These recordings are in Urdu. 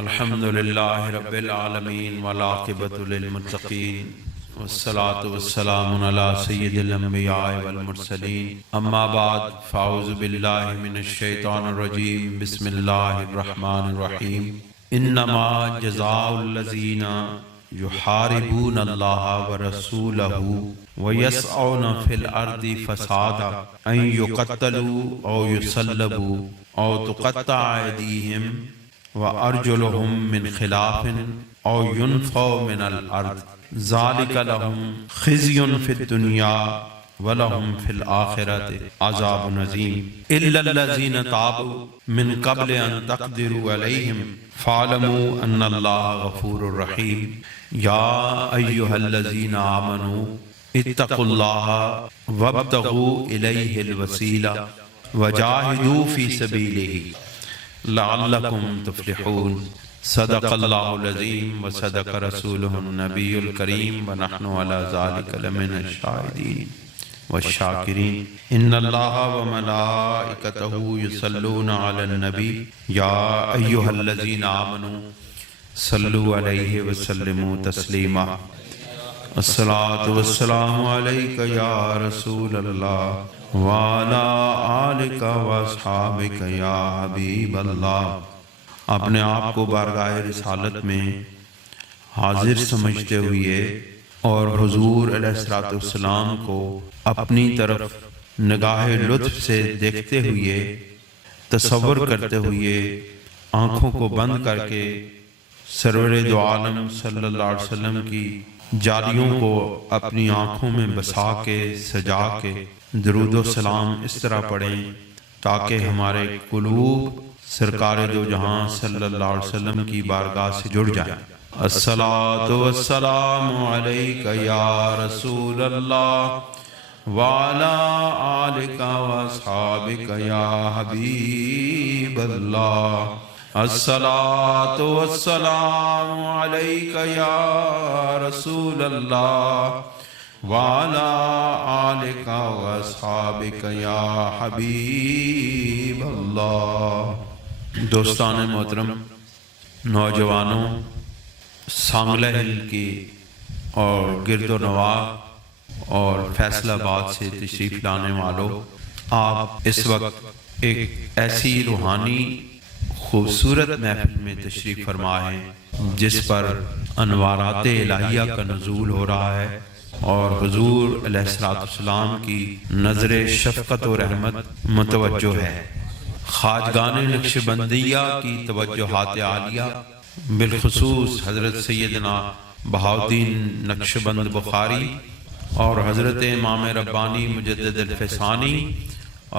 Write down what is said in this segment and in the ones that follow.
الحمدللہ رب العالمین والعاقبۃ للمتقین والصلاة والسلام علی سید الانبیاء والمرسلین اما بعد فاعوذ باللہ من الشیطان الرجیم بسم اللہ الرحمن الرحیم انما جزاء الذین یحاربون اللہ ورسولہ ویسعون فی الارض فسادا ان یقتلوا او یصلبوا او تقطع ایدیہم وَأَرْجُلُهُم مِّنْ خِلَافٍ أَوْ يُنْفَوْا مِنَ الْأَرْضِ ذَلِكَ لَهُمْ خِزْيٌ فِي الدُّنْيَا وَلَهُمْ فِي الْآخِرَةِ عَذَابٌ عَظِيمٌ إِلَّا الَّذِينَ تَابُوا مِنْ قَبْلِ أَن تَقْدِرُوا عَلَيْهِمْ فَاعْلَمُوا أَنَّ اللَّهَ غَفُورٌ رَحِيمٌ يَا أَيُّهَا الَّذِينَ آمَنُوا اتَّقُوا اللَّهَ وَابْتَغُوا إِلَيْهِ الْوَسِيلَةَ وَجَاهِدُوا فِي سَبِيلِهِ لعلکم تفلحون صدق اللہ العظیم وصدق رسولہ النبی الکریم ونحن علی ذلک لمن الشاہدین والشاکرین ان اللہ وملائکتہ یصلون علی النبی یا ایہا الذین آمنوا صلوا علیہ وسلموا تسلیما الصلاۃ والسلام علیک یا رسول اللہ وَعَلَىٰ آلِكَ وَأَصْحَابِكَ یا حبیب اللہ۔ اپنے آپ کو بارگاہ رسالت میں حاضر سمجھتے ہوئے اور حضور علیہ السلام کو اپنی طرف نگاہ لطف سے دیکھتے ہوئے تصور کرتے ہوئے آنکھوں کو بند کر کے سرور دو عالم صلی اللہ علیہ وسلم کی جالیوں کو اپنی آنکھوں میں بسا کے سجا کے درود و سلام اس طرح پڑھیں تاکہ ہمارے قلوب سرکار دو جہاں صلی اللہ علیہ وسلم کی بارگاہ سے جڑ جائیں۔ الصلاۃ والسلام علیک یا رسول اللہ وعلی آلک واصحابک یا حبیب اللہ۔ الصلاۃ والسلام علیک یا رسول اللہ وَعَلَىٰ آلِكَ وَأَصْحَابِكَ یا حبیب اللہ۔ دوستان محترم، نوجوانوں، سانگلہ ہل کی اور گرد و نواح اور فیصل آباد سے تشریف لانے والوں، آپ اس وقت ایک ایسی روحانی خوبصورت محفل میں تشریف فرما ہیں جس پر انوارات الہیہ کا نزول ہو رہا ہے اور حضور علیہ السلام کی نظر شفقت و رحمت متوجہ ہے۔ خواجگان نقشبندیہ کی توجہات عالیہ، بالخصوص حضرت سیدنا بہاؤالدین نقشبند بخاری اور حضرت امام ربانی مجدد الفسانی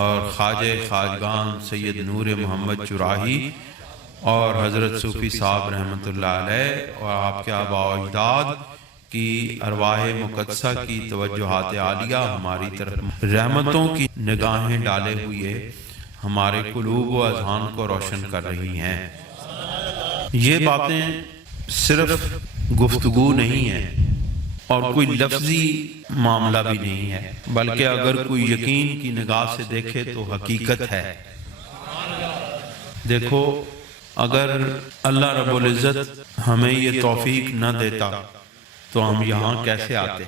اور خواجہ خواجگان سید نور محمد چراہی اور حضرت صوفی صاحب رحمۃ اللہ علیہ اور آپ کے آباء و اجداد کی ارواح مقدسہ کی توجہات عالیہ ہماری طرف رحمتوں کی نگاہیں ڈالے ہوئے ہمارے قلوب و اذہان کو روشن کر رہی ہیں۔ یہ باتیں صرف گفتگو نہیں ہیں اور کوئی لفظی معاملہ بھی نہیں ہے، بلکہ اگر کوئی یقین کی نگاہ سے دیکھے تو حقیقت ہے۔ دیکھو، اگر اللہ رب العزت ہمیں یہ توفیق نہ دیتا تو ہم یہاں کیسے آتے؟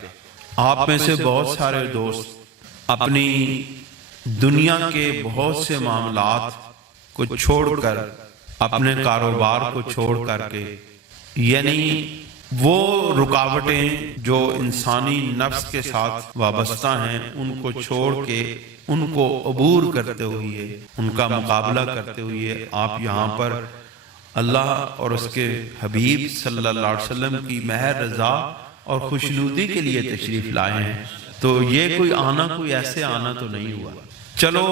آپ میں سے بہت سارے دوست اپنی دنیا کے بہت سے معاملات کو چھوڑ کر، اپنے کاروبار کو چھوڑ کر کے، یعنی وہ رکاوٹیں جو انسانی نفس کے ساتھ وابستہ ہیں ان کو چھوڑ کے، ان کو عبور کرتے ہوئے، ان کا مقابلہ کرتے ہوئے آپ یہاں پر اللہ اور اس کے حبیب صلی اللہ علیہ وسلم کی مہر رضا اور خوشنودی کے لیے تشریف لائے ہیں، تو یہ کوئی آنا کوئی ایسے آنا تو نہیں ہوا۔ چلو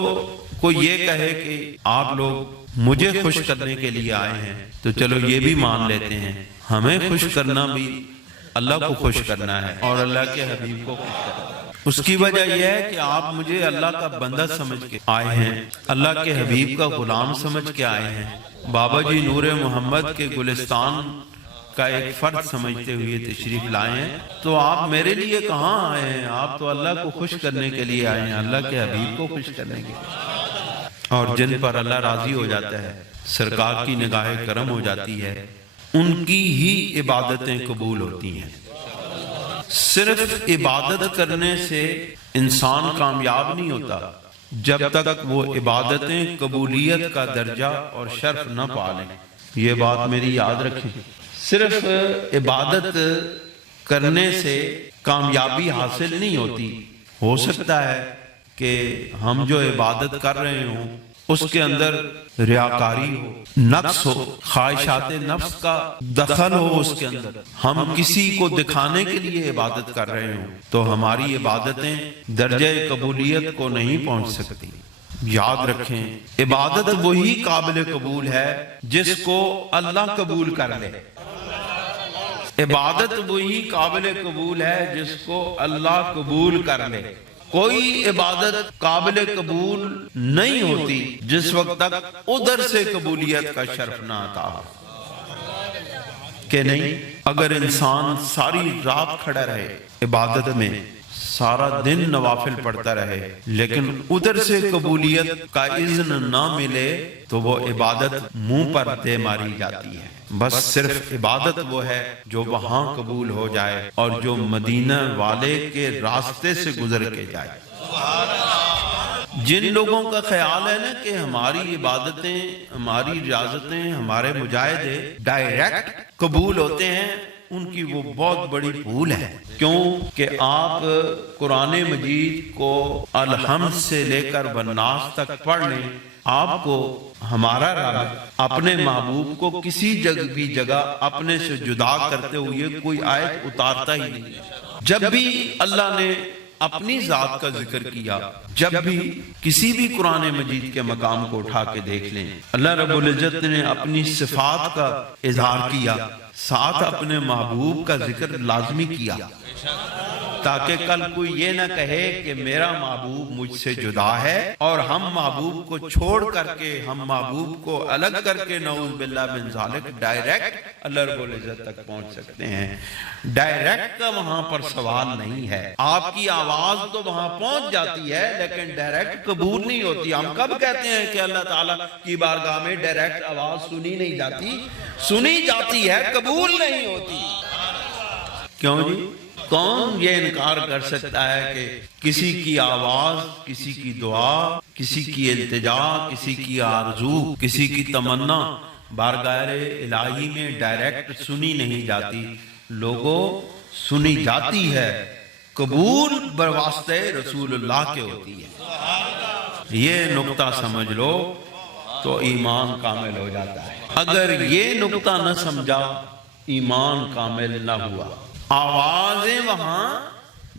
کوئی یہ کہے کہ آپ لوگ مجھے خوش کرنے کے لیے آئے ہیں تو چلو یہ بھی مان لیتے ہیں، ہمیں خوش کرنا بھی اللہ کو خوش کرنا ہے اور اللہ کے حبیب کو خوش کرنا ہے۔ اس کی وجہ یہ ہے کہ آپ مجھے اللہ کا بندہ سمجھ کے آئے ہیں، اللہ کے حبیب کا غلام سمجھ کے آئے ہیں، بابا جی نور محمد کے گلستان کا ایک فرد سمجھتے ہوئے تشریف لائے ہیں، تو آپ میرے لیے کہاں آئے ہیں؟ آپ تو اللہ کو خوش کرنے کے لیے آئے ہیں، اللہ کے حبیب کو خوش کرنے کے لیے، اور جن پر اللہ راضی ہو جاتا ہے سرکار کی نگاہ کرم ہو جاتی ہے، ان کی ہی عبادتیں قبول ہوتی ہیں۔ صرف عبادت کرنے سے انسان کامیاب نہیں ہوتا جب تک وہ عبادتیں قبولیت کا درجہ اور شرف نہ پا لیں۔ یہ بات میری یاد رکھیں، صرف عبادت کرنے سے کامیابی حاصل نہیں ہوتی۔ ہو سکتا ہے کہ ہم جو عبادت کر رہے ہوں اس کے اندر ریاکاری ہو، نقص ہو، خواہشات نفس کا دخل ہو اس کے اندر، ہم کسی کو دکھانے کے لیے عبادت کر رہے ہوں تو ہماری عبادتیں درجہ قبولیت کو نہیں پہنچ سکتی۔ یاد رکھیں، عبادت وہی قابل قبول ہے جس کو اللہ قبول کر لے۔ عبادت وہی قابل قبول ہے جس کو اللہ قبول کر لے۔ کوئی عبادت قابل قبول نہیں ہوتی جس وقت تک ادھر سے قبولیت کا شرف نہ آتا ہو کہ نہیں۔ اگر انسان ساری رات کھڑا رہے عبادت میں، سارا دن نوافل پڑھتا رہے، لیکن ادھر سے قبولیت کا اذن نہ ملے تو وہ عبادت منہ پر دے ماری جاتی ہے۔ بس صرف عبادت وہ ہے جو وہاں قبول ہو جائے اور جو مدینہ والے کے راستے سے گزر کے جائے۔ جن لوگوں کا خیال ہے نا کہ ہماری عبادتیں، ہماری ریاضتیں، ہمارے مجاہدے ڈائریکٹ قبول ہوتے ہیں، ان کی وہ بہت بڑی بھول ہے۔ کیوں کہ آپ قرآن مجید کو الحمد سے لے کر والناس تک پڑھ لیں، آپ کو ہمارا رب اپنے محبوب کو کسی بھی جگہ اپنے سے جدا کرتے ہوئے کوئی آیت اتارتا ہی نہیں۔ جب بھی اللہ نے اپنی ذات کا ذکر کیا، جب بھی کسی بھی قرآن مجید کے مقام کو اٹھا کے دیکھ لیں، اللہ رب العزت نے اپنی صفات کا اظہار کیا، ساتھ اپنے محبوب کا ذکر لازمی کیا، تاکہ کل کوئی یہ نہ کہے کہ میرا محبوب مجھ سے جدا ہے اور ہم محبوب کو چھوڑ کر کے، ہم محبوب کو الگ کر کے نعوذ باللہ من ذالک ڈائریکٹ اللہ رب العزت تک پہنچ سکتے ہیں۔ ڈائریکٹ کا وہاں پر سوال نہیں ہے، آپ کی آواز تو وہاں پہنچ جاتی ہے لیکن ڈائریکٹ قبول نہیں ہوتی۔ ہم کب کہتے ہیں کہ اللہ تعالیٰ کی بارگاہ میں ڈائریکٹ آواز سنی نہیں جاتی؟ سنی جاتی ہے، قبول نہیں ہوتی۔ کیوں جی؟ کون یہ انکار کر سکتا ہے کہ کسی کی آواز، کسی کی دعا، کسی کی التجا، کسی کی آرزو، کسی کی تمنا بارگاہ الہی میں ڈائریکٹ سنی نہیں جاتی؟ لوگوں، سنی جاتی ہے، قبول بواسطہ رسول اللہ کے ہوتی ہے۔ یہ نقطہ سمجھ لو تو ایمان کامل ہو جاتا ہے۔ اگر یہ نقطہ نہ سمجھا، ایمان کامل نہ ہوا۔ آوازیں وہاں،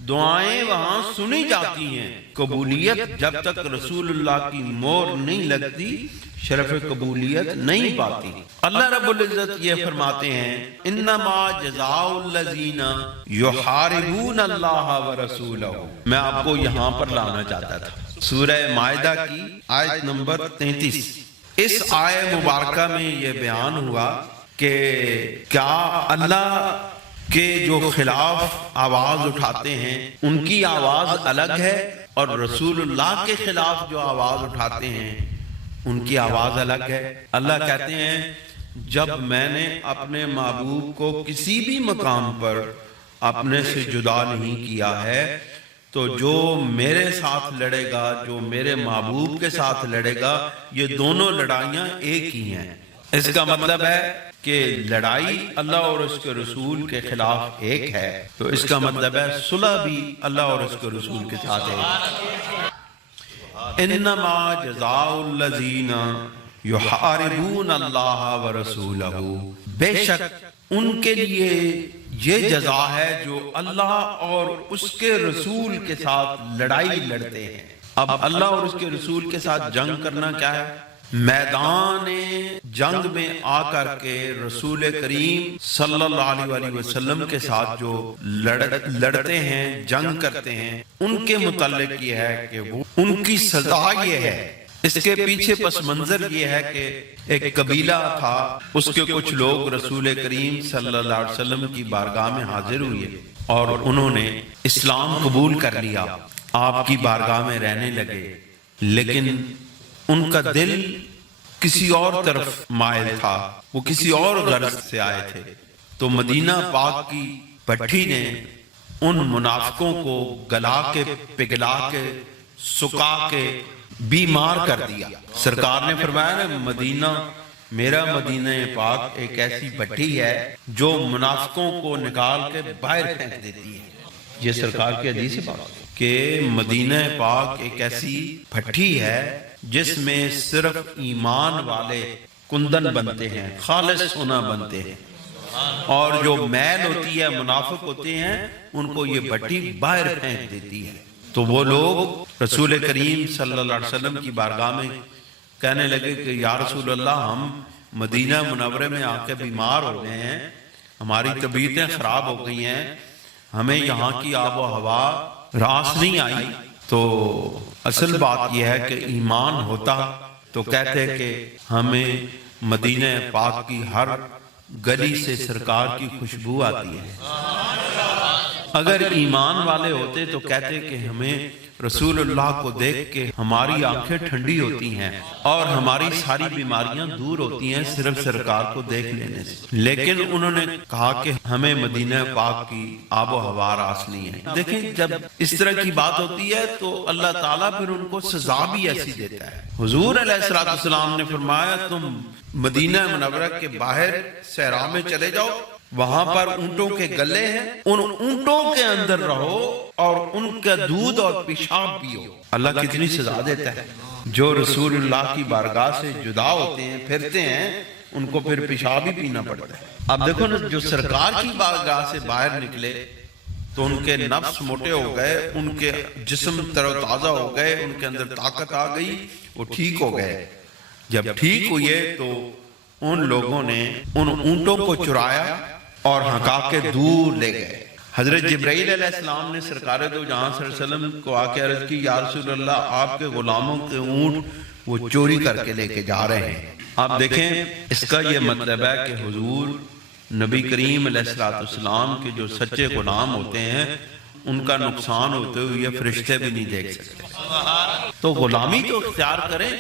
دعائیں وہاں سنی جاتی ہیں، قبولیت جب تک رسول اللہ کی مہر نہیں لگتی شرف قبولیت نہیں پاتی۔ اللہ رب العزت یہ فرماتے ہیں، انما جزاء الذین یحاربون اللہ ورسولہ۔ میں آپ کو یہاں پر لانا چاہتا تھا، سورہ مائدہ کی آیت نمبر 33۔ اس آیت مبارکہ میں یہ بیان ہوا کہ کیا اللہ کہ جو خلاف آواز اٹھاتے ہیں ان کی آواز الگ ہے اور رسول اللہ کے خلاف جو آواز اٹھاتے ہیں ان کی آواز الگ ہے۔ اللہ کہتے ہیں جب میں نے اپنے محبوب کو کسی بھی مقام پر اپنے سے جدا نہیں کیا ہے تو جو میرے ساتھ لڑے گا، جو میرے محبوب کے ساتھ لڑے گا، یہ دونوں لڑائیاں ایک ہی ہیں۔ اس کا مطلب ہے کہ لڑائی اللہ اور اس کے رسول کے خلاف ایک ہے، تو اس کا مطلب ہے صلح بھی اللہ اور اس کے رسول کے ساتھ ہے۔ انما جزاء الذین یحاربون اللہ ورسولہ، بے شک ان کے لیے یہ جزا ہے جو اللہ اور اس کے رسول کے ساتھ لڑائی لڑتے ہیں۔ اب اللہ اور اس کے رسول کے ساتھ جنگ کرنا کیا ہے؟ میدان جنگ میں آ کر کے رسول کریم صلی اللہ علیہ وسلم کے ساتھ جو لڑتے ہیں، جنگ کرتے ہیں، ان کے متعلق یہ ہے کہ وہ ان کی سزا یہ ہے۔ اس کے پیچھے پس منظر یہ ہے کہ ایک قبیلہ تھا، اس کے کچھ لوگ رسول کریم صلی اللہ علیہ وسلم کی بارگاہ میں حاضر ہوئے اور انہوں نے اسلام قبول کر لیا، آپ کی بارگاہ میں رہنے لگے، لیکن ان کا دل کسی اور طرف مائل تھا، وہ کسی اور غرض سے آئے تھے، تو مدینہ پاک کی بھٹی نے ان منافقوں کو گلا کے پگھلا کے سکا کے بیمار کر دیا۔ سرکار نے فرمایا نا، مدینہ میرا مدینہ پاک ایک ایسی بھٹی ہے جو منافقوں کو نکال کے باہر پھینک دیتی ہے۔ یہ سرکار کی حدیث ہے کہ مدینہ پاک ایک ایسی بھٹی ہے جس میں صرف ایمان والے کندن بنتے ہیں، خالص سونا بنتے ہیں، اور جو میل ہوتی ہے، منافق ہوتے ہیں، ان کو یہ بھٹی باہر پھینک دیتی ہے۔ تو وہ لوگ رسول کریم صلی اللہ علیہ وسلم کی بارگاہ میں کہنے لگے کہ یا رسول اللہ، ہم مدینہ منورہ میں آ کے بیمار ہو گئے ہیں، ہماری طبیعتیں خراب ہو گئی ہیں، ہمیں یہاں کی آب و ہوا راس نہیں آئی۔ تو اصل بات یہ ہے کہ ایمان ہوتا تو کہتے کہ ہمیں مدینہ پاک کی ہر گلی سے سرکار کی خوشبو آتی ہے۔ اگر ایمان والے ہوتے تو کہتے کہ ہمیں رسول اللہ کو دیکھ کے ہماری آنکھیں ٹھنڈی ہوتی ہیں اور ہماری ساری بیماریاں دور ہوتی ہیں صرف سرکار کو دیکھ لینے سے۔ لیکن انہوں نے کہا کہ ہمیں مدینہ پاک کی آب و ہوا راس نہیں ہے۔ دیکھیں، جب اس طرح کی بات ہوتی ہے تو اللہ تعالیٰ پھر ان کو سزا بھی ایسی دیتا ہے۔ حضور علیہ السلام نے فرمایا، تم مدینہ منورہ کے باہر صحرا میں چلے جاؤ، وہاں پر اونٹوں کے گلے ہیں، ان اونٹوں کے اندر رہو اور ان کا دودھ اور پیشاب پیو۔ اللہ کتنی سزا دیتا ہے۔ جو رسول اللہ کی بارگاہ سے جدا ہوتے ہیں، پھرتے ہیں، ان کو پھر پیشاب ہی پینا پڑتا ہے۔ اب دیکھو نا، جو سرکار کی بارگاہ سے باہر نکلے تو ان کے نفس موٹے ہو گئے، ان کے جسم تر و تازہ ہو گئے، ان کے اندر طاقت آ گئی، وہ ٹھیک ہو گئے۔ جب ٹھیک ہوئے تو ان لوگوں نے ان اونٹوں کو چرایا اور ہکا کے دور لے گئے۔ حضرت جبرائیل علیہ السلام نے سرکار دو جہاں صلی اللہ علیہ وسلم کو آ کے عرض کی، یا رسول اللہ، آپ کے غلاموں کے اونٹ وہ چوری کر کے لے کے جا رہے ہیں۔ آپ دیکھیں، اس کا یہ مطلب ہے کہ حضور نبی کریم علیہ السلام کے جو سچے غلام ہوتے ہیں، ان کا نقصان ہوتے ہوئے فرشتے بھی نہیں دیکھ سکتے۔ تو غلامی تو اختیار کریں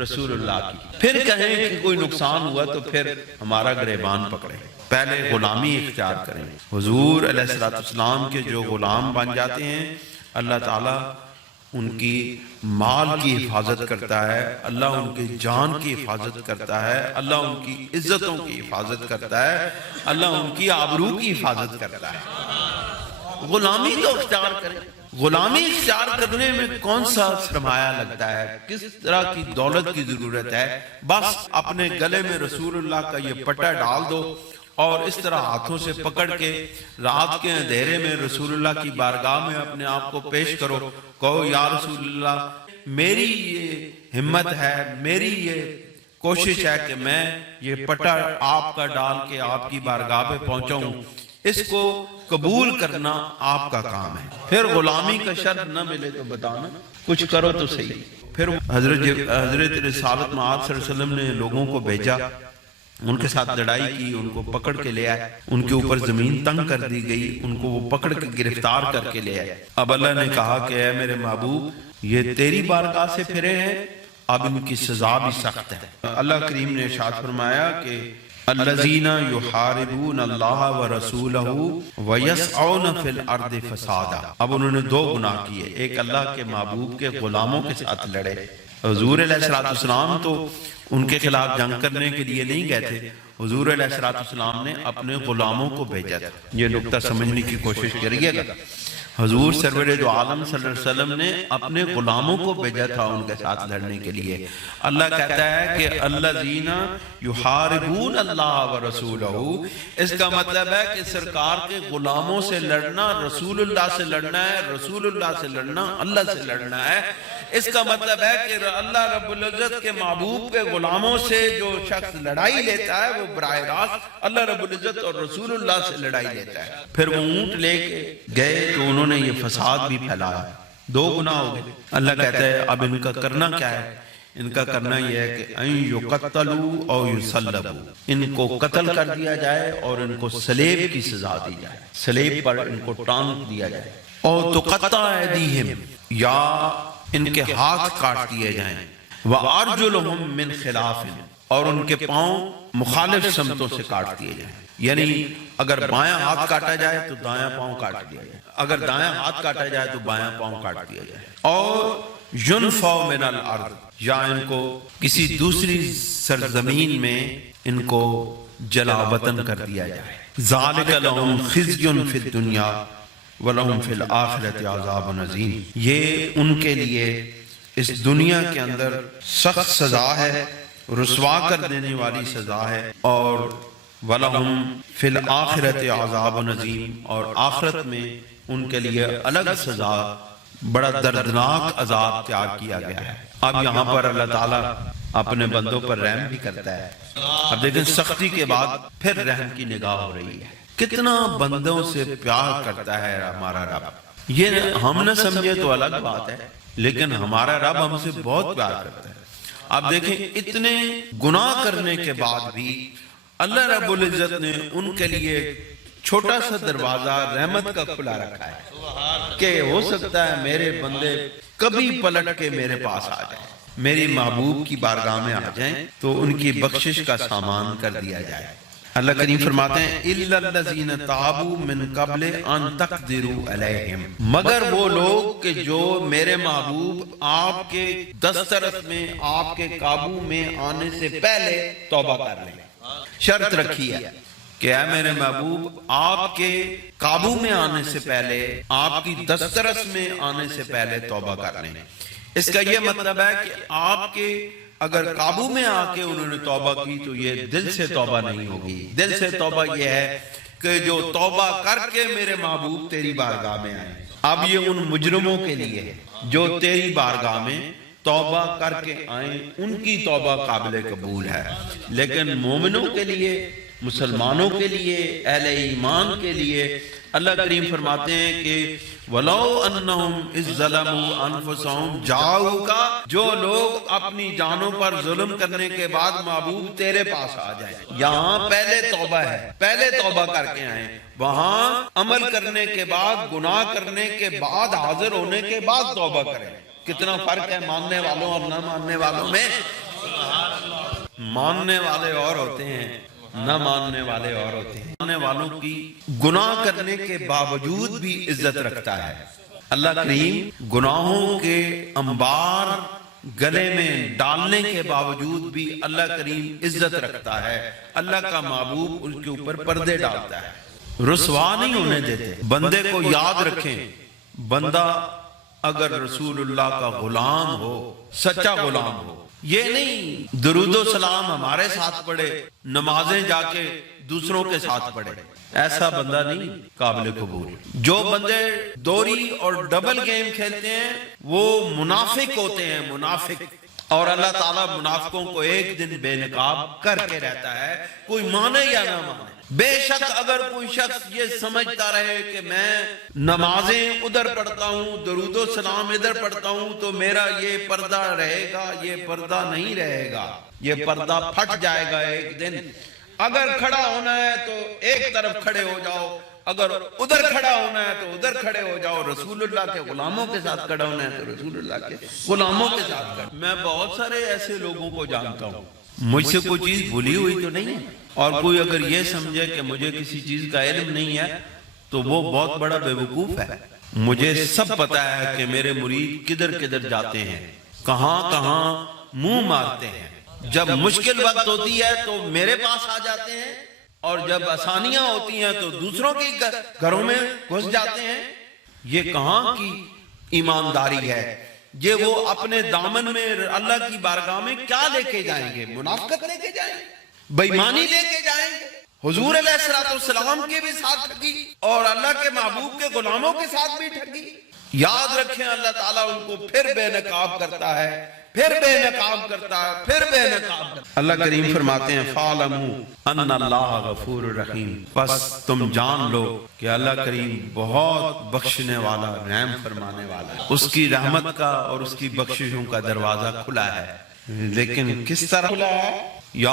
رسول اللہ کی، پھر کہیں کہ کوئی نقصان ہوا تو پھر ہمارا گریبان پکڑے، پہلے غلامی اختیار کریں۔ حضور علیہ السلام کے جو غلام بن جاتے ہیں، اللہ تعالیٰ ان کی مال کی حفاظت کرتا ہے، اللہ ان کی جان کی حفاظت کرتا ہے، اللہ ان کی عزتوں کی حفاظت کرتا ہے، اللہ ان کی آبرو کی حفاظت کرتا ہے۔ غلامی تو اختیار کریں۔ غلامی اختیار کرنے میں کون سا سرمایہ لگتا ہے، کس طرح کی دولت کی ضرورت ہے؟ بس اپنے گلے میں رسول اللہ کا یہ پٹا ڈال دو اور اس طرح ہاتھوں سے پکڑ کے رات کے اندھیرے میں رسول اللہ کی بارگاہ میں اپنے آپ کو پیش کرو، کہو یا رسول اللہ، میری یہ ہمت ہے، میری یہ کوشش ہے کہ میں یہ پٹا آپ کا ڈال کے آپ کی بارگاہ پہ پہنچاؤں، اس کو قبول کرنا آپ کا کام ہے۔ پھر غلامی کا شرط نہ ملے تو بتانا، کچھ کرو تو صحیح۔ پھر حضرت رسالت مآب صلی اللہ علیہ وسلم نے لوگوں کو بھیجا، ان کے ساتھ لڑائی کی، ان کو پکڑ کے لے آئے، ان کے اوپر زمین تنگ کر دی گئی، ان کو وہ پکڑ کے گرفتار کر کے لے آئے۔ اب اللہ نے کہا کہ اے میرے محبوب، یہ تیری بارگاہ سے پھرے ہیں، اب ان کی سزا بھی سخت ہے۔ اللہ کریم نے ارشاد فرمایا کہ الذین یحاربون اللہ ورسولہ ویسعون فی الارض فسادا۔ اب انہوں نے دو گناہ کیے، ایک اللہ کے محبوب کے غلاموں کے ساتھ لڑے۔ حضور علیہ السلام تو ان کے خلاف جنگ کرنے کے لیے نہیں گئے تھے، حضور علیہ السلام نے اپنے غلاموں کو بھیجا تھا۔ یہ نقطہ سمجھنے کی کوشش کریے گا۔ حضور سرور دو عالم صلی اللہ علیہ وسلم نے اپنے غلاموں کو بھیجا تھا ان کے ساتھ لڑنے کے لیے۔ اللہ کہتا ہے کہ الذین یحاربون اللہ ورسولہ، اس کا مطلب ہے کہ سرکار کے غلاموں سے لڑنا، رسول اللہ سے لڑنا ہے، رسول اللہ سے لڑنا، اللہ سے لڑنا ہے۔ اس کا مطلب ہے کہ اللہ رب العزت کے محبوب کے غلاموں سے جو شخص لڑائی لیتا ہے وہ براہ راست اللہ رب العزت اور رسول اللہ سے لڑائی لیتا ہے۔ پھر وہ اونٹ لے کے گئے تو انہوں نے یہ فساد بھی پھیلایا، دو گناہ ہو گئے۔ اللہ کہتا ہے اب ان کا کرنا کیا ہے؟ ان کا کرنا یہ ہے کہ ان یقتلوا او یصلبوا، ان کو قتل کر دیا جائے اور ان کو صلیب کی سزا دی جائے، صلیب پر ان کو ٹانک دیا جائے، اور تقطع ایدیہم، یا ان کے ہاتھ کاٹ دیے جائیں، وَأَرْجُلُهُم مِّن خِلَافٍ، اور ان کے پاؤں مخالف سمتوں سے کاٹ دیے جائیں، یعنی اگر بایاں ہاتھ کاٹا جائے تو دایاں پاؤں کاٹ دیا جائے، اگر دایاں ہاتھ کاٹا جائے تو بایاں پاؤں کاٹ دیا جائے، اور يُنْفَوْا مِنَ الْأَرْضِ، یا ان کو کسی دوسری سرزمین میں ان کو جلا وطن کر دیا جائے۔ ذَلِكَ لَهُمْ خِزْيٌ فِي الدُّنْيَا وَلَهُمْ فِي الْآخِرَةِ عَذَابٌ عَظِيمٌ، یہ ان کے لیے اس دنیا کے اندر سخت سزا ہے، رسوا کر دینے والی سزا ہے، اور وَلَهُمْ فِي الْآخِرَةِ عَذَابٌ عَظِيمٌ، اور آخرت میں ان کے لیے الگ سزا، بڑا دردناک عذاب تیار کیا گیا ہے۔ اب یہاں پر اللہ تعالیٰ اپنے بندوں پر رحم بھی کرتا ہے۔ اب دیکھیں سختی کے بعد پھر رحم کی نگاہ ہو رہی ہے، کتنا بندوں سے پیار کرتا ہے ہمارا رب۔ یہ ہم نہ سمجھے تو الگ بات ہے، لیکن ہمارا رب ہم سے بہت پیار کرتا ہے۔ اب دیکھیں اتنے گناہ کرنے کے بعد بھی اللہ رب العزت نے ان کے لیے چھوٹا سا دروازہ رحمت کا کھلا رکھا ہے کہ ہو سکتا ہے میرے بندے کبھی پلٹ کے میرے پاس آ جائیں، میری محبوب کی بارگاہ میں آ جائیں تو ان کی بخشش کا سامان کر دیا جائے۔ اللہ کریم فرماتے ہیں إِلَّا الَّذِينَ تَابُوا مِن قَبْلِ أَن تَقْدِرُوا عَلَيْهِمْ، مگر وہ لوگ کہ جو میرے محبوب آپ کے دسترس میں، آپ کے قابو میں آنے سے پہلے توبہ کر لیں۔ شرط رکھی ہے کہ اے میرے محبوب آپ کے قابو میں آنے سے پہلے، آپ کی دسترس میں آنے سے پہلے توبہ کر لیں۔ اس کا یہ مطلب ہے کہ آپ کے اگر قابو میں آ کے انہوں نے توبہ کی تو یہ دل سے توبہ نہیں ہوگی۔ دل سے توبہ یہ ہے کہ جو توبہ کر کے میرے محبوب تیری بارگاہ میں آئیں۔ اب یہ ان مجرموں کے لیے ہے جو تیری بارگاہ میں توبہ کر کے آئیں، ان کی توبہ قابل قبول ہے، لیکن مومنوں کے لیے، مسلمانوں کے لیے، اہل ایمان کے لیے اللہ کریم فرماتے ہیں کہ وَلَوْ أَنَّهُمْ إِذْ ظَلَمُوا أَنفُسَهُمْ جَاءُوكَ، جو لوگ اپنی جانوں پر ظلم کرنے کے بعد محبوب تیرے پاس آ جائیں، یہاں پہلے توبہ ہے، پہلے توبہ کر کے آئیں، وہاں عمل کرنے کے بعد، گناہ کرنے کے بعد، حاضر ہونے کے بعد توبہ کریں۔ کتنا فرق ہے ماننے والوں اور نہ ماننے والوں میں۔ ماننے والے اور ہوتے ہیں، نہ ماننے والے اور ہوتے ہیں۔ ماننے والوں کی گناہ کرنے کے باوجود بھی عزت رکھتا ہے اللہ کریم، گناہوں کے انبار گلے میں ڈالنے کے باوجود بھی اللہ کریم عزت رکھتا ہے۔ اللہ کا محبوب اس کے اوپر پردے ڈالتا ہے، رسوا نہیں ہونے دیتے۔ بندے کو یاد رکھیں، بندہ اگر رسول اللہ کا غلام ہو، سچا غلام ہو، یہ نہیں درود و سلام ہمارے ساتھ پڑھے، نمازیں جا کے دوسروں کے ساتھ پڑھے، ایسا بندہ نہیں قابل قبول۔ جو بندے دوری اور ڈبل گیم کھیلتے ہیں وہ منافق ہوتے ہیں، منافق۔ اور اللہ تعالیٰ منافقوں کو ایک دن بے نقاب کر کے رہتا ہے، کوئی مانے یا نہ مانے۔ بے شک اگر کوئی شخص یہ سمجھتا رہے کہ میں نمازیں ادھر پڑھتا ہوں، درود و سلام ادھر پڑھتا ہوں تو میرا یہ پردہ رہے گا، یہ پردہ نہیں رہے گا، یہ پردہ پھٹ جائے گا ایک دن۔ اگر کھڑا ہونا ہے تو ایک طرف کھڑے ہو جاؤ، اگر ادھر کھڑا ہونا ہے تو ادھر کھڑے ہو جاؤ۔ رسول اللہ کے غلاموں کے ساتھ کھڑا ہونا ہے تو رسول اللہ کے غلاموں کے ساتھ کھڑا۔ میں بہت سارے ایسے لوگوں کو جانتا ہوں، مجھ سے کوئی چیز بھولی ہوئی تو نہیں ہے، اور کوئی اگر یہ سمجھے کہ مجھے کسی چیز کا علم نہیں ہے تو وہ بہت بڑا بے وقوف ہے۔ مجھے سب پتا ہے کہ میرے مرید کدھر کدھر جاتے ہیں، کہاں کہاں منہ مارتے ہیں۔ جب مشکل وقت ہوتی ہے تو میرے پاس آ جاتے ہیں، اور جب آسانیاں ہوتی ہیں تو دوسروں کے گھروں میں گھس جاتے ہیں۔ یہ کہاں کی ایمانداری ہے؟ یہ وہ اپنے دامن میں اللہ کی بارگاہ میں کیا لے کے جائیں گے؟ منافقت لے کے جائیں گے، بے ایمانی لے کے جائیں گے۔ حضور علیہ السلام کے بھی ساتھ ٹھگی اور اللہ کے محبوب کے غلاموں کے ساتھ بھی ٹھگی۔ یاد رکھیں اللہ تعالیٰ ان کو پھر بے نقاب کرتا ہے، پھر بے نقاب کرتا ہے، پھر بے نقاب کرتا ہے۔ اللہ کریم فرماتے ہیں فَاعْلَمُوا أَنَّ اللَّهَ غَفُورٌ رَحِيمٌ، بس تم جان لو کہ اللہ کریم بہت بخشنے والا، رحم فرمانے والا ہے۔ اس کی رحمت کا اور اس کی بخششوں کا دروازہ کھلا ہے، لیکن کس طرح کھلا ہے؟ یا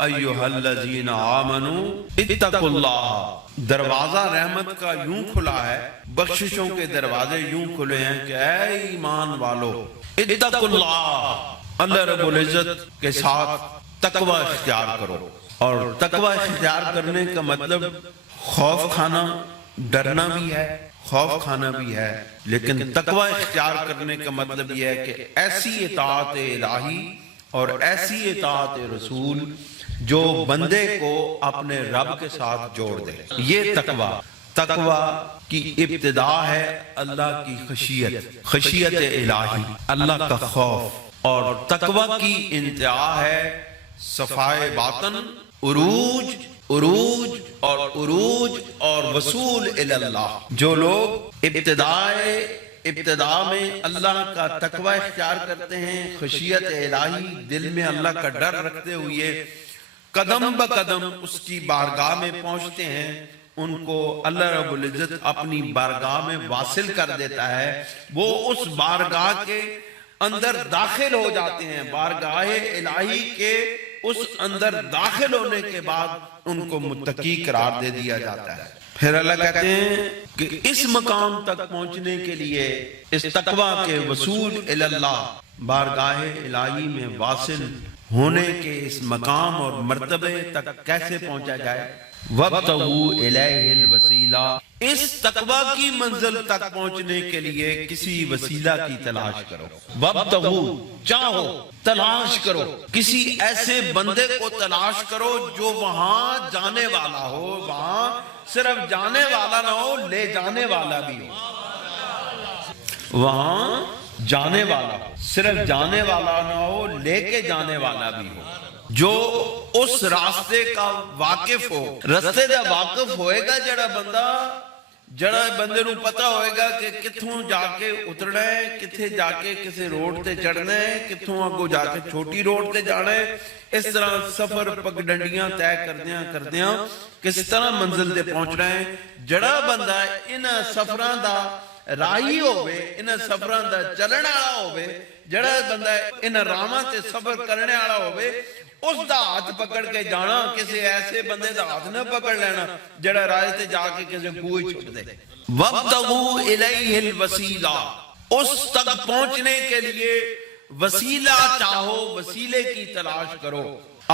ایھا الذین آمنوا اتقوا اللہ، دروازہ رحمت کا یوں کھلا ہے، بخششوں کے دروازے یوں کھلے ہیں کہ اے ایمان والو اتقوا اللہ، اللہ رب العزت کے ساتھ تقوی اختیار کرو. اور تقوی اختیار کرنے کا مطلب خوف کھانا، ڈرنا بھی ہے، خوف کھانا بھی ہے، لیکن تقوی اختیار کرنے کا مطلب یہ ہے کہ ایسی اطاعت الہی اور ایسی اطاعت رسول جو بندے کو اپنے رب کے ساتھ جوڑ دے. یہ تقوی کی ابتدا ہے اللہ کی خشیت، خشیت الہی، اللہ کا خوف. اور تقوی کی انتہا ہے صفائے باطن، عروج اور وصول اللہ. جو لوگ ابتدا میں اللہ کا تقوی اختیار کرتے ہیں، خشیت الہی، دل میں اللہ کا ڈر رکھتے ہوئے قدم بقدم اس کی بارگاہ میں پہنچتے ہیں، ان کو اللہ رب العزت اپنی بارگاہ میں واصل کر دیتا ہے. وہ اس بارگاہ کے اندر داخل ہو جاتے ہیں. بارگاہ الہی کے اس اندر داخل ہونے کے بعد ان کو متقی قرار دے دیا جاتا ہے. پھر اللہ کہتے ہیں کہ اس مقام تک پہنچنے کے لیے، اس تقوی کے وصول اللہ، بارگاہ الہی میں واصل ہونے کے اس مقام اور مرتبے تک کیسے پہنچا جائے؟ وَابْتَغُوا إِلَيْهِ الْوَسِيلَةَ. اس تقوی کی منزل تک پہنچنے کے لیے کسی وسیلہ کی تلاش کرو. وَابْتَغُوا، چاہو، تلاش کرو، کسی ایسے بندے کو تلاش کرو جو وہاں جانے والا ہو، وہاں صرف جانے والا نہ ہو، لے جانے والا بھی ہو. وہاں جانے والا ہو، صرف جانے والا نہ ہو، لے کے جانے والا بھی ہو. جو اس راستے کا واقف ہو، راستے دا واقف ہوئے گا جڑا بندے نو پتا ہوئے گا کہ کتھوں جا کے اترنا ہے، کتھے جا کے کسی روڈ تے چڑھنا ہے، کتھوں آگو جا کے چھوٹی روڈ تے جانا ہے. اس طرح سفر پگ ڈنڈیاں طے کردیاں کس طرح منزل تے پہنچنا ہے. جڑا بندہ ان سفراں دا راہی ہوئے، ان سفراں دا چلن والا ہوئے، جڑا بندہ ان راہاں تے سفر کرنے والا ہوئے، اس دا ہاتھ پکڑ کے جانا. کسی ایسے بندے دا ہاتھ نہ پکڑ لینا جڑا راہ تے جا کے کسی کوئی چھوٹ دے. وَابْتَغُوا إِلَيْهِ الْوَسِيلَةَ. اس تک پہنچنے کے لیے وسیلہ چاہو، وسیلے کی تلاش کرو.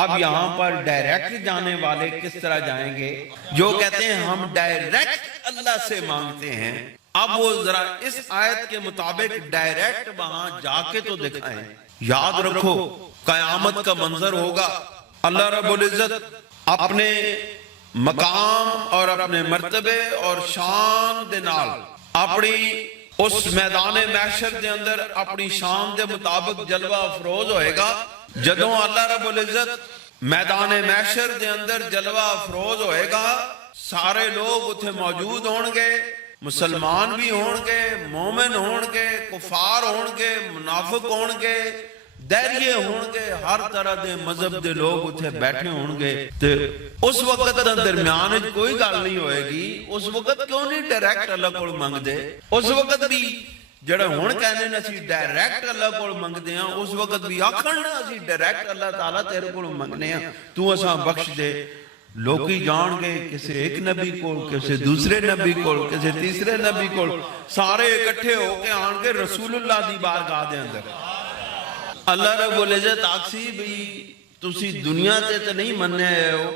اب یہاں پر ڈائریکٹ جانے والے کس طرح جائیں گے؟ جو کہتے ہیں ہم ڈائریکٹ اللہ سے مانگتے ہیں. اب وہ ذرا اس آیت کے مطابق ڈائریکٹ وہاں جا کے تو دکھائیں. یاد رکھو قیامت کا منظر ہوگا. اللہ رب العزت اپنے مقام اور اپنے مرتبے اور شان دے نال اپنی اس میدان محشر دے اندر اپنی شان دے مطابق جلوہ افروز ہوئے گا. جدوں اللہ رب العزت میدان محشر دے اندر جلوہ افروز ہوئے گا، سارے لوگ اتھے موجود ہون گے، مسلمان بھی ہون گے، مومن ہون گے، کفار ہون گے، منافق ہون گے، دہریے ہون گے، ہر طرح دے مذہب دے لوگ اتھے بیٹھے ہون گے. تے اس وقت درمیان کوئی گل نہیں ہوئے گی. اس وقت کیوں نہیں ڈائریکٹ اللہ کو منگ دے؟ اس وقت بھی جڑا ہون کہنے نا اسی ڈائریکٹ اللہ کو منگ دے ہیں، اس وقت بھی آکھن نا اسی ڈائریکٹ اللہ تعالیٰ تیرے کو منگنے ہیں، تو اساں بخش دے. لوکی جان گے کسی ایک نبی کو، کسی دوسرے نبی کو، کسی تیسرے نبی کو، سارے اکٹھے ہو کے آن کے رسول اللہ دی بارگاہ دے اندر. اللہ رب العزت آکسی بھی تسی دنیا تے تے نہیں مننے آئے ہو،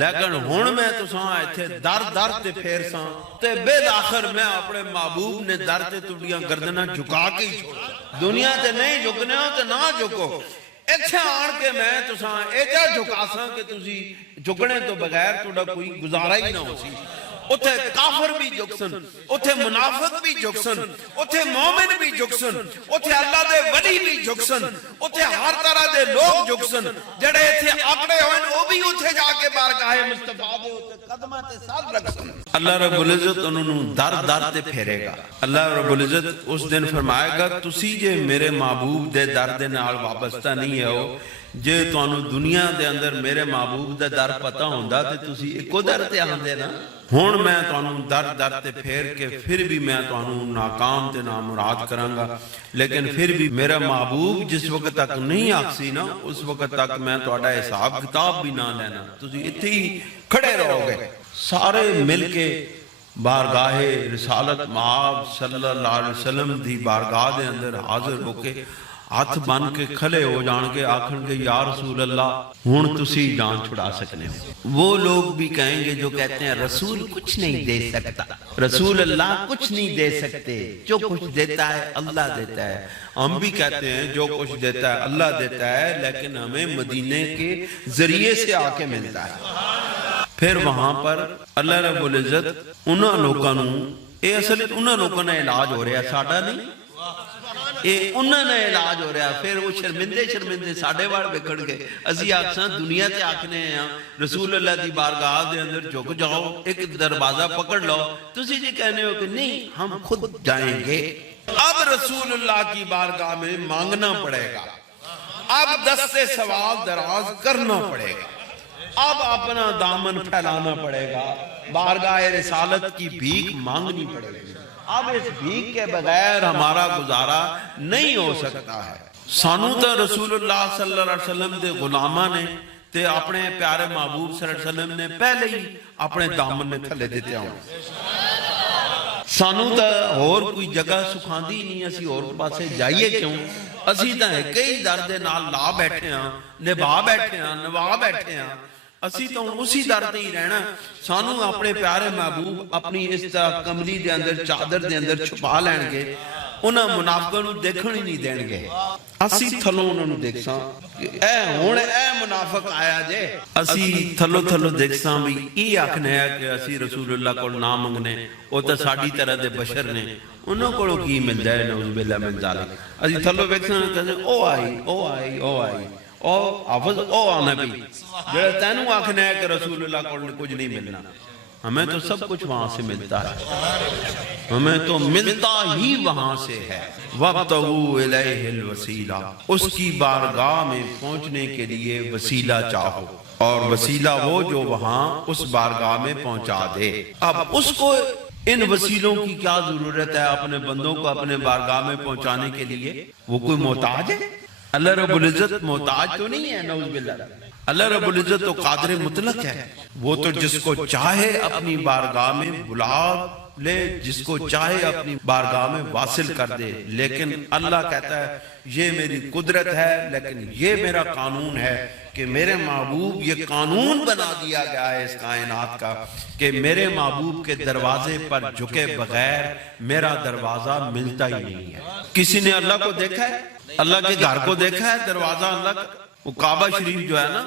لیکن ہون میں تساں ایتھے در تے پھیر ساں تے بالآخر میں اپنے محبوب نے در تے تڑیاں گردنہ جھکا کے ہی چھوڑا. دنیا تے نہیں جھکنے ہو تے نہ جھکو. ایتھے آن کے میں تساں ایجا جھکا ساں کہ تسی جھکنے تو بغیر توڑا کوئی گزارا ہی نہ ہو سی. اتھے کافر بھی جھکسن، اتھے منافق بھی جھکسن، اتھے مومن بھی جھکسن، اتھے اللہ دے ولی بھی جھکسن، اتھے ہر طرح دے لوگ جھکسن. جڑے اتھے آکڑے ہوئے وہ بھی اتھے جا کے بارگاہ مصطفیٰ دے اتھے قدمہ تے ساتھ رکھسن. اللہ رب العزت انہوں در تے پھیرے گا. اللہ رب العزت اس دن فرمائے گا تسی جے میرے محبوب دے در دے نال وابستہ نہیں ہو، جے تانوں دنیا دے اندر میرے محبوب دا در پتہ ہوندا تے تسی ایکو در تے آندے نا. ہون میں تانوں در تے پھیر کے پھر بھی میں تانوں ناکام تے نامراد کروں گا. لیکن پھر بھی میرا محبوب جس وقت تک نہیں آکسی نا، اس وقت تک میں تہاڈا حساب کتاب بھی نہ لینا. تسی اتھے ہی کھڑے رہو گے. سارے مل کے بارگاہ رسالت مآب صلی اللہ علیہ وسلم دی بارگاہ دے اندر حاضر ہو کے ہاتھ بن کے کھلے ہو جان کے آکھن گے یا رسول اللہ ہن تسی جان چھڑا سکنے ہو۔ وہ لوگ بھی کہیں گے جو کہتے ہیں رسول کچھ نہیں دے سکتا، رسول اللہ کچھ نہیں دے سکتے، جو کچھ دیتا ہے اللہ دیتا ہے۔ ہم بھی کہتے ہیں جو کچھ دیتا ہے اللہ دیتا ہے، لیکن ہمیں مدینے کے ذریعے سے آ کے ملتا ہے۔ پھر وہاں پر اللہ رب العزت انہاں لوگوں اے اصل انہاں لوگوں نے علاج ہو رہا ساڈا نہیں، اے انہاں نے علاج ہو رہا۔ پھر وہ شرمندے ساڈے وال وکھڑ گئے۔ اسی آکھاں دنیا تے آکھنے ہیں رسول اللہ دی بارگاہ دے اندر جھک جاؤ، ایک دروازہ پکڑ لو، تسی جی کہنے ہو کہ نہیں ہم خود جائیں گے۔ اب رسول اللہ کی بارگاہ میں مانگنا پڑے گا، اب دست سوال دراز کرنا پڑے گا، اب اپنا دامن پھیلانا پڑے گا، بارگاہ رسالت کی بھیک مانگنی پڑے گی۔ اب اس بھیک کے بغیر ہمارا گزارا نہیں ہو سکتا ہے۔ سانو تا رسول اللہ صلی اللہ علیہ وسلم دے غلامہ نے تے اپنے پیارے محبوب صلی اللہ علیہ وسلم نے پہلے ہی اپنے دامن میں تھلے دیتے ہوں۔ سانو تا اور کوئی جگہ سکھاندی نہیں، اسی اور پاسے جائیے کیوں؟ اسی تا کئی درد نال لا بیٹھے ہیں، نبھا بیٹھے ہیں، نوا بیٹھے ہیں، اسی تو اسی درد ہی رہنا۔ سانو اپنے پیارے محبوب اپنی اس طرح کملی دے اندر چادر دے اندر چھپا لین گے، انہاں منافقوں نو دیکھن ہی نہیں دین گے۔ اسی تھلو انہوں نو دیکھساں اے ہون اے منافق آیا جے، اسی تھلو تھلو دیکھساں بھی ای آکھنے ہے کہ اسی رسول اللہ کو نہ منگنے، وہ تا ساڑی طرح دے بشر نے، انہوں کو کی مل جائے نعوذ باللہ من ذالک۔ اسی تھلو دیکھساں کہتے ہیں او آئی او آئی او آئی او حافظ او آنا بھی جڑا تینوں آکھنے ہے کہ رسول اللہ کو کچھ نہیں ملنا۔ ہمیں تو سب کچھ وہاں سے ملتا ہے، ہمیں تو ملتا ہی وہاں سے ہے۔ وَابْتَغُوا إِلَيْهِ الْوَسِيلَةَ، اس کی بارگاہ میں پہنچنے کے لیے وسیلہ چاہو، اور وسیلہ وہ جو وہاں اس بارگاہ میں پہنچا دے۔ اب اس کو ان وسیلوں کی کیا ضرورت ہے اپنے بندوں کو اپنے بارگاہ میں پہنچانے کے لیے؟ وہ کوئی محتاج ہے؟ اللہ رب العزت محتاج تو نہیں ہے، نعوذ باللہ۔ اللہ رب العزت تو قادر مطلق ہے، وہ تو جس کو چاہے اپنی بارگاہ میں بلا لے، جس کو چاہے اپنی بارگاہ میں واصل کر دے۔ لیکن اللہ کہتا ہے یہ میری قدرت ہے، لیکن یہ میرا قانون ہے کہ میرے محبوب، یہ قانون بنا دیا گیا ہے اس کائنات کا کہ میرے محبوب کے دروازے پر جھکے بغیر میرا دروازہ ملتا ہی نہیں ہے۔ کسی نے اللہ کو دیکھا ہے؟ اللہ کے گھر کو دیکھا ہے؟ دروازہ اللہ کا، وہ کعبہ شریف جو ہے نا،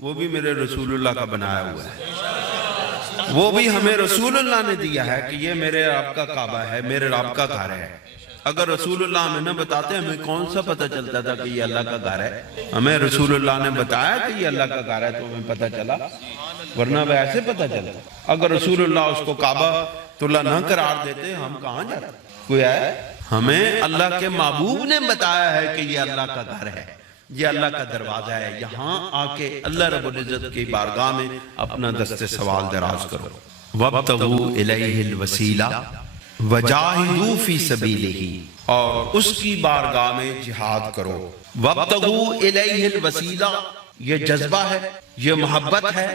وہ بھی میرے رسول اللہ کا بنایا ہوا ہے، وہ بھی ہمیں رسول اللہ نے دیا ہے کہ یہ میرے رب کا کعبہ ہے، میرے رب کا گھر ہے۔ اگر رسول اللہ ہمیں نہ بتاتے ہمیں کون سا پتہ چلتا تھا کہ یہ اللہ کا گھر ہے؟ ہمیں رسول اللہ نے بتایا کہ یہ اللہ کا گھر ہے تو ہمیں پتہ چلا، ورنہ ویسے پتہ چلا۔ اگر رسول اللہ اس کو کعبہ اللہ نہ قرار دیتے ہم کہاں جاتے؟ کوئی ہے؟ ہمیں اللہ کے محبوب نے بتایا ہے کہ یہ اللہ کا گھر ہے، یہ اللہ کا دروازہ ہے، یہاں آ کے اللہ رب العزت کی بارگاہ میں اپنا دست سوال دراز کرو۔ وَابْتَغُوا إِلَيْهِ الْوَسِيلَةَ وَجَاهِدُوا فِي سَبِيلِهِ، اور اس کی بارگاہ میں جہاد کرو۔ وَابْتَغُوا إِلَيْهِ الْوَسِيلَةَ، یہ جذبہ ہے، یہ محبت ہے،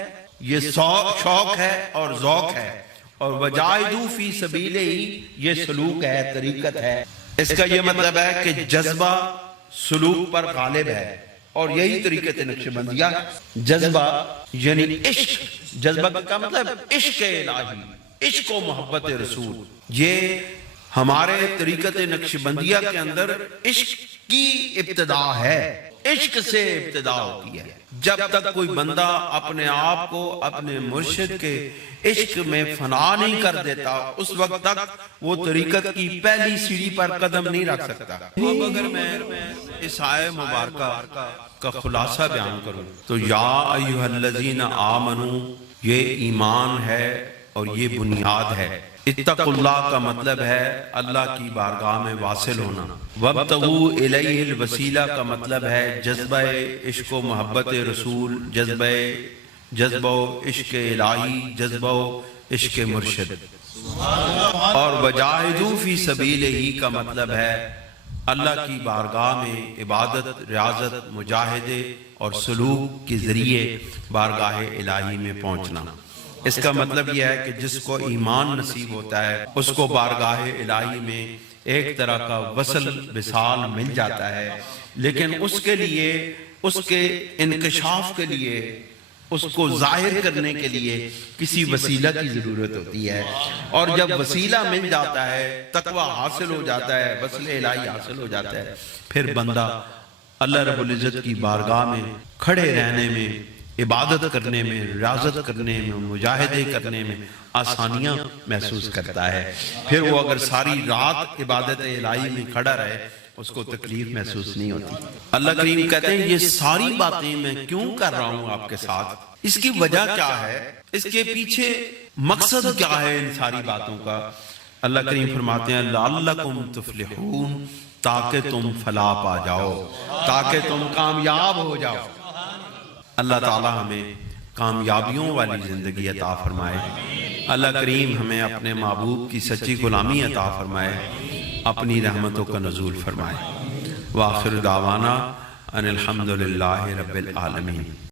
یہ شوق ہے اور ذوق ہے، اور وَجَاهِدُوا فِي سَبِيلِهِ یہ سلوک ہے، طریقت ہے۔ اس کا یہ مطلب ہے کہ جذبہ سلوک پر غالب ہے، اور یہی طریقت نقشبندیہ۔ جذبہ یعنی عشق، جذبہ کا مطلب عشق الہی، عشق و محبت رسول۔ یہ ہمارے طریقت نقشبندیہ کے اندر عشق کی ابتدا ہے، عشق سے ابتدا ہوتی ہے۔ جب تک کوئی بندہ اپنے آپ کو اپنے مرشد کے عشق میں فنا نہیں کر دیتا، اس وقت تک وہ طریقت کی پہلی سیڑھی پر قدم نہیں رکھ سکتا۔ اب اگر میں اس آیہ مبارکہ کا خلاصہ بیان کروں تو یا ایھا الذین آمنو، یہ ایمان ہے اور یہ بنیاد ہے۔ اتقوا اللہ کا مطلب ہے اللہ کی بارگاہ میں واصل ہونا۔ وابتغوا الیہ الوسیلہ کا مطلب ہے جذبہ عشق و محبت رسول، جذبہ عشق الہی، جذبہ عشق مرشد۔ اور وجاہدوا فی سبیلہ کا مطلب ہے اللہ کی بارگاہ میں عبادت، ریاضت، مجاہدے اور سلوک کے ذریعے بارگاہ الہی میں پہنچنا۔ اس کا مطلب یہ ہے کہ جس کو ایمان نصیب ہوتا ہے اس کو بارگاہ الہی میں ایک طرح کا وصل وصال مل جاتا ہے، لیکن اس کے لیے، اس کے انکشاف کے لیے، اس کو ظاہر کرنے کے لیے کسی وسیلہ کی ضرورت ہوتی ہے، اور جب وسیلہ مل جاتا ہے، تقوی حاصل ہو جاتا ہے، وصل الہی حاصل ہو جاتا ہے، پھر بندہ اللہ رب العزت کی بارگاہ میں کھڑے رہنے میں، عبادت کرنے میں، ریاضت کرنے میں، مجاہدے کرنے میں آسانیاں محسوس کرتا ہے۔ پھر وہ اگر ساری رات عبادت الہی میں کھڑا رہے، اس کو تکلیف محسوس نہیں ہوتی۔ اللہ کریم کہتے ہیں یہ ساری باتیں میں کیوں کر رہا ہوں آپ کے ساتھ، اس کی وجہ کیا ہے، اس کے پیچھے مقصد کیا ہے ان ساری باتوں کا۔ اللہ کریم فرماتے ہیں لعلکم تفلحون، تاکہ تم فلاح پا جاؤ، تاکہ تم کامیاب ہو جاؤ۔ اللہ تعالی ہمیں کامیابیوں والی زندگی عطا فرمائے۔ اللہ کریم ہمیں اپنے محبوب کی سچی غلامی عطا فرمائے، اپنی رحمتوں کا نزول فرمائے۔ وآخر دعوانا ان الحمدللہ رب العالمین۔